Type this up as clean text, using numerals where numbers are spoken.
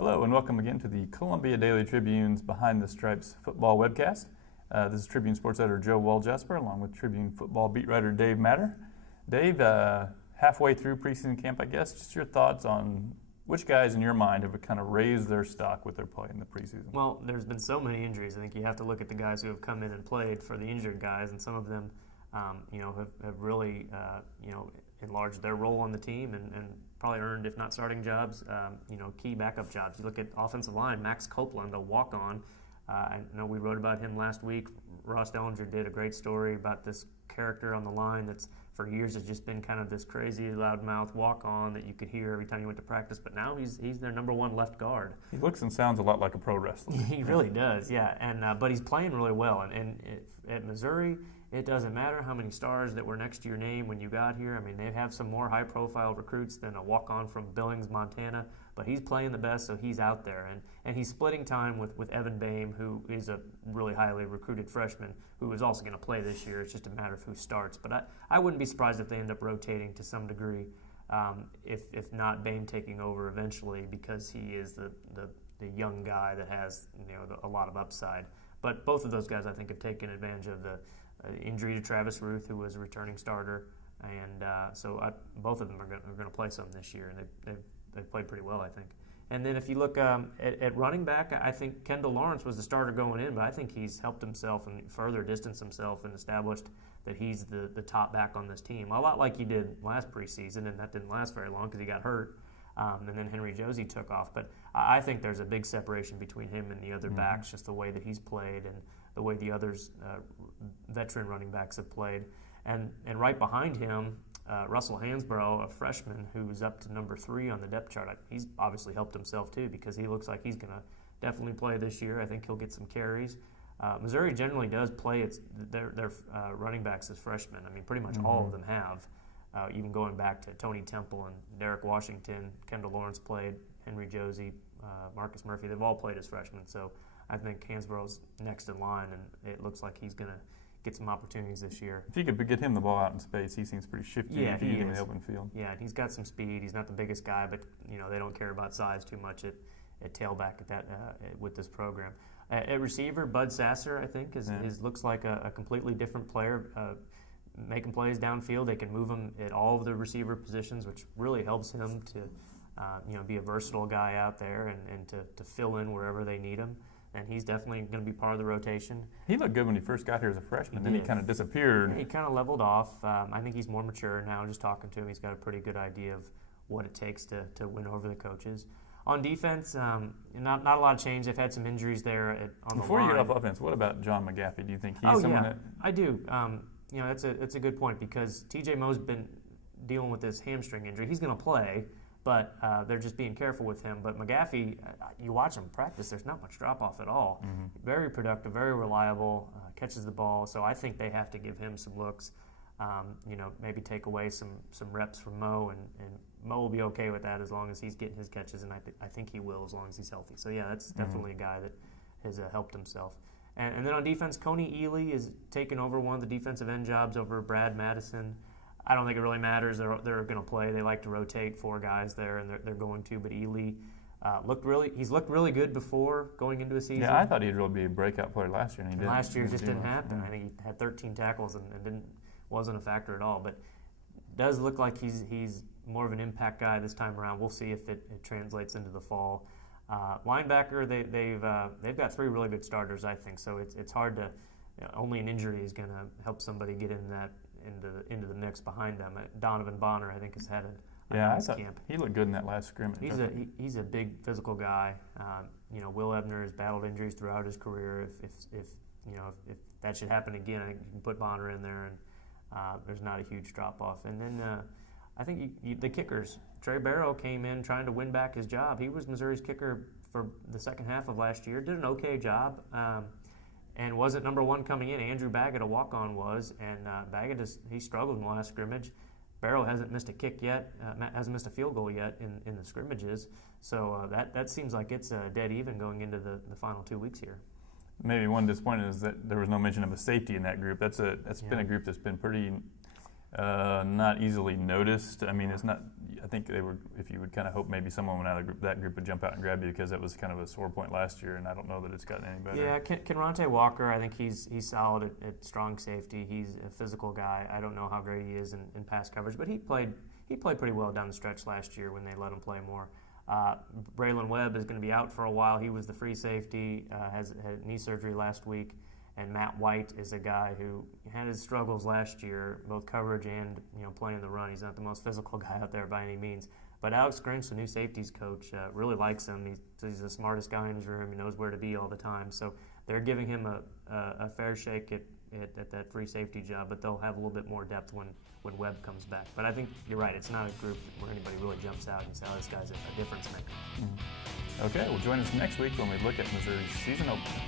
Hello and welcome again to the Columbia Daily Tribune's Behind the Stripes football webcast. This is Tribune sports editor Joe Walljasper along with Tribune football beat writer Dave Matter. Dave, halfway through preseason camp, I guess, just your thoughts on which guys in your mind have kind of raised their stock with their play in the preseason? Well, there's been so many injuries. I think you have to look at the guys who have come in and played for the injured guys, and some of them, have really, enlarged their role on the team and probably earned, if not starting jobs, key backup jobs. You look at offensive line, Max Copeland, a walk-on. I know we wrote about him last week. Ross Dellinger did a great story about this character on the line that's for years has just been kind of this crazy loudmouth walk-on that you could hear every time you went to practice. But now he's their number one left guard. He looks and sounds a lot like a pro wrestler. He really does, yeah. And but he's playing really well. And at Missouri, it doesn't matter how many stars that were next to your name when you got here. I mean, they have some more high-profile recruits than a walk-on from Billings, Montana. But he's playing the best, so he's out there. And he's splitting time with Evan Boehm, who is a really highly recruited freshman who is also going to play this year. It's just a matter of who starts. But I wouldn't be surprised if they end up rotating to some degree, if not Boehm taking over eventually, because he is the young guy that has a lot of upside. But both of those guys, I think, have taken advantage of the injury to Travis Ruth, who was a returning starter. And both of them are going to play some this year, and they've played pretty well, I think. And then if you look at running back, I think Kendall Lawrence was the starter going in, but I think he's helped himself and further distanced himself and established that he's the top back on this team. A lot like he did last preseason, and that didn't last very long because he got hurt. And then Henry Josie took off. But I think there's a big separation between him and the other backs, just the way that he's played and the way the others veteran running backs have played. And right behind him, Russell Hansbrough, a freshman who's up to number 3 on the depth chart. He's obviously helped himself too because he looks like he's going to definitely play this year. I think he'll get some carries. Missouri generally does play their running backs as freshmen. I mean, pretty much all of them have. Even going back to Tony Temple and Derek Washington, Kendall Lawrence played, Henry Josie, Marcus Murphy. They've all played as freshmen. So I think Hansborough's next in line, and it looks like he's going to get some opportunities this year. If you could get him the ball out in space, he seems pretty shifty if you get him in the open field. Yeah, he's got some speed. He's not the biggest guy, but they don't care about size too much at tailback with this program. At receiver, Bud Sasser, I think, looks like a completely different player, making plays downfield. They can move him at all of the receiver positions, which really helps him to be a versatile guy out there and to fill in wherever they need him. And he's definitely going to be part of the rotation. He looked good when he first got here as a freshman. Then he kind of disappeared. Yeah, he kind of leveled off. I think he's more mature now. Just talking to him, he's got a pretty good idea of what it takes to win over the coaches. On defense, not a lot of change. They've had some injuries there on the line. Before you get off offense, what about John McGaffey? Do you think he's someone that... I do. That's a good point because T.J. Moe's been dealing with this hamstring injury. He's going to play, but they're just being careful with him. But McGaffey, you watch him practice, there's not much drop-off at all. Very productive, very reliable, catches the ball. So I think they have to give him some looks, maybe take away some reps from Mo, and Mo will be okay with that as long as he's getting his catches, and I think he will as long as he's healthy. So, yeah, that's definitely a guy that has helped himself. And then on defense, Coney Ely is taking over one of the defensive end jobs over Brad Madison. I don't think it really matters. They're going to play. They like to rotate 4 guys there, and they're going to. But Ely looked really good before going into a season. Yeah, I thought he'd really be a breakout player last year, and he didn't. Last year just didn't happen. I think he had 13 tackles and wasn't a factor at all. But it does look like he's more of an impact guy this time around. We'll see if it translates into the fall. Linebacker, they've got 3 really good starters, I think. So it's hard to. Only an injury is going to help somebody get into the mix behind them. Donovan Bonner, I think, has had a nice camp. He looked good in that last scrimmage. He's a big physical guy. Will Ebner has battled injuries throughout his career. If that should happen again, I think you can put Bonner in there, and there's not a huge drop off. And then I think the kickers. Trey Barrow came in trying to win back his job. He was Missouri's kicker for the second half of last year. Did an okay job. And wasn't number 1 coming in. Andrew Baggett, a walk-on, was. And Baggett, he struggled in the last scrimmage. Barrow hasn't missed a kick yet, hasn't missed a field goal yet in the scrimmages. So that seems like it's dead even going into the final 2 weeks here. Maybe one disappointment is that there was no mention of a safety in that group. That's been a group that's been pretty not easily noticed. I mean, it's not I think they would, if you would kind of hope maybe someone out of that group would jump out and grab you, because that was kind of a sore point last year, and I don't know that it's gotten any better. Yeah, Kenronte Walker, I think he's solid at strong safety. He's a physical guy. I don't know how great he is in pass coverage, but he played pretty well down the stretch last year when they let him play more. Braylon Webb is going to be out for a while. He was the free safety, had knee surgery last week. And Matt White is a guy who had his struggles last year, both coverage and playing the run. He's not the most physical guy out there by any means. But Alex Grinch, the new safeties coach, really likes him. He's the smartest guy in his room. He knows where to be all the time. So they're giving him a fair shake at that free safety job, but they'll have a little bit more depth when Webb comes back. But I think you're right. It's not a group where anybody really jumps out and says, oh, this guy's a difference maker. Mm-hmm. Okay, well, join us next week when we look at Missouri's season opener.